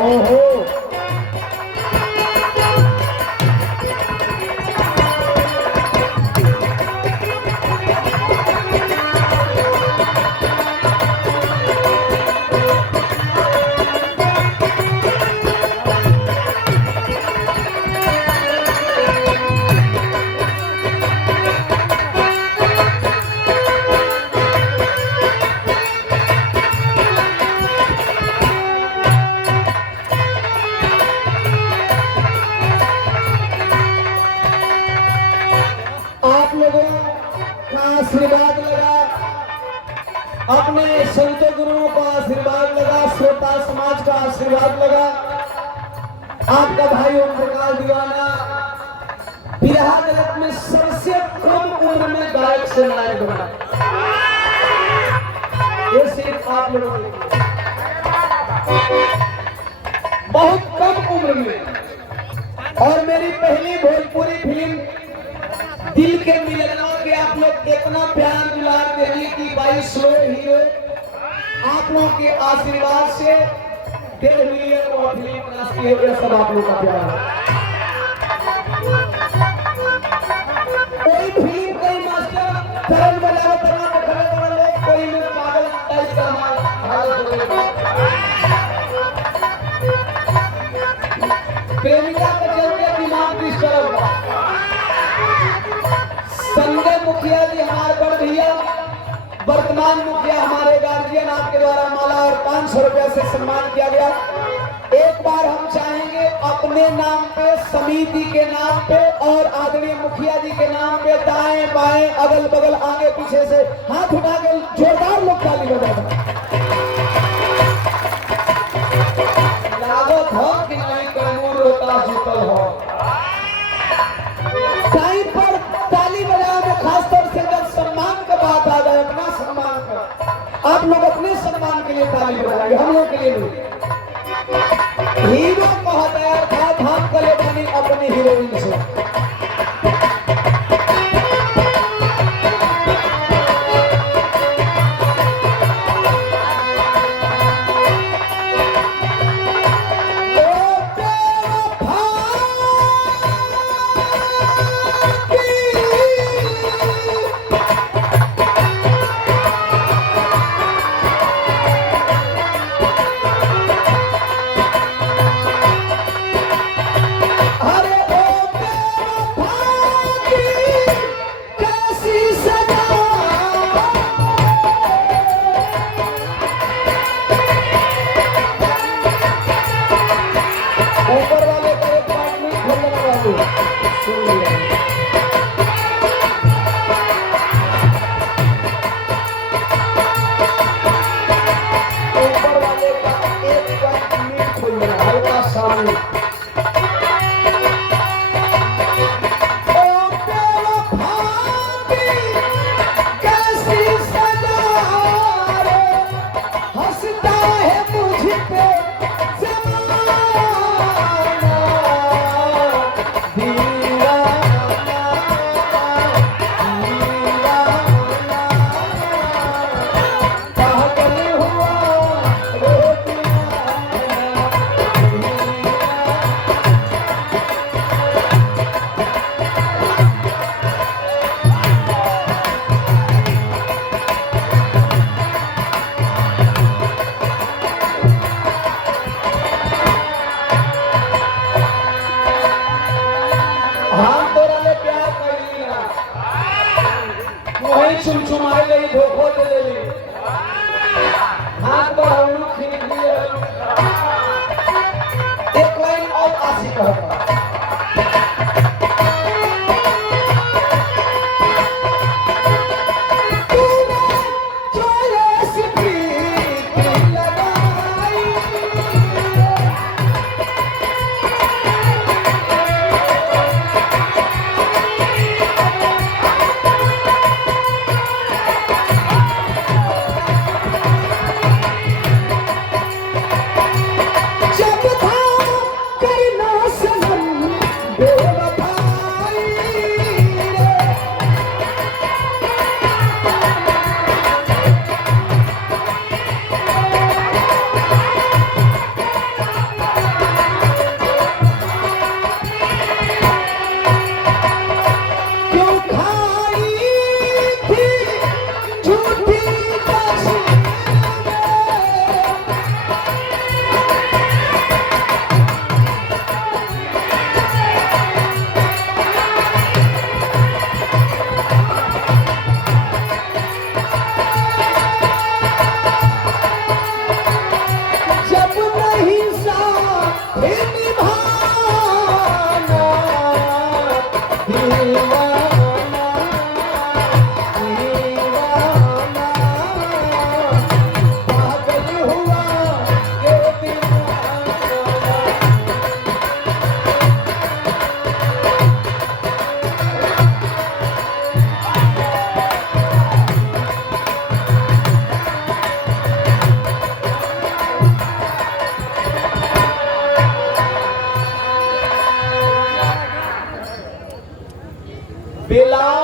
ओहो आप लोगों का आशीर्वाद लगा, अपने संत गुरुओं का आशीर्वाद लगा, श्रोता समाज का आशीर्वाद लगा। आपका भाई ओम प्रकाश दीवाना बिरहा जगत में सबसे कम उम्र में गायक से नायक बना। ये सिर्फ आप लोगों के लिए, बहुत कम उम्र में। और मेरी पहली भोजपुरी फिल्म दिल के मिलनों के आप लोग इतना प्यार दुलार देने की 22 हीरो आप लोगों के आशीर्वाद से 1.5 मिलियन और फिल्म क्रॉस किए हुए सब आप लोग का प्यार है। कोई फिल्म कोई मास्टर तरन बजाओ तना खड़े खड़े लोग कोई में पागल टाइप का प्रेमिका के चलते दिमाग डिस्टर्ब हुआ। संजय मुखिया जी हमारे बड़ भैया, वर्तमान मुखिया हमारे गार्जियन, आपके द्वारा माला और 500 रुपया से सम्मान किया गया। एक बार हम चाहेंगे अपने नाम पे, समिति के नाम पे और आदरणीय मुखिया जी के नाम पे दाएं बाएं अगल बगल आगे पीछे से हाथ उठा के जोरदार लोग ताली बजाएं। लागत हो कि नहीं कैमूर रोता जीतल हो। टाइम पर ताली बजाओ में खासतौर से जब सम्मान का बात आ जाए, अपना सम्मान का, आप लोग अपने सम्मान के लिए ताली बजाएंगे, हम लोग के लिए नहीं। हीरो बहुत है था हम कले बनी अपनी हीरोइन से। फिर निभाना दीवाना दीवाना पागल हुआ ये दीवाना। बेला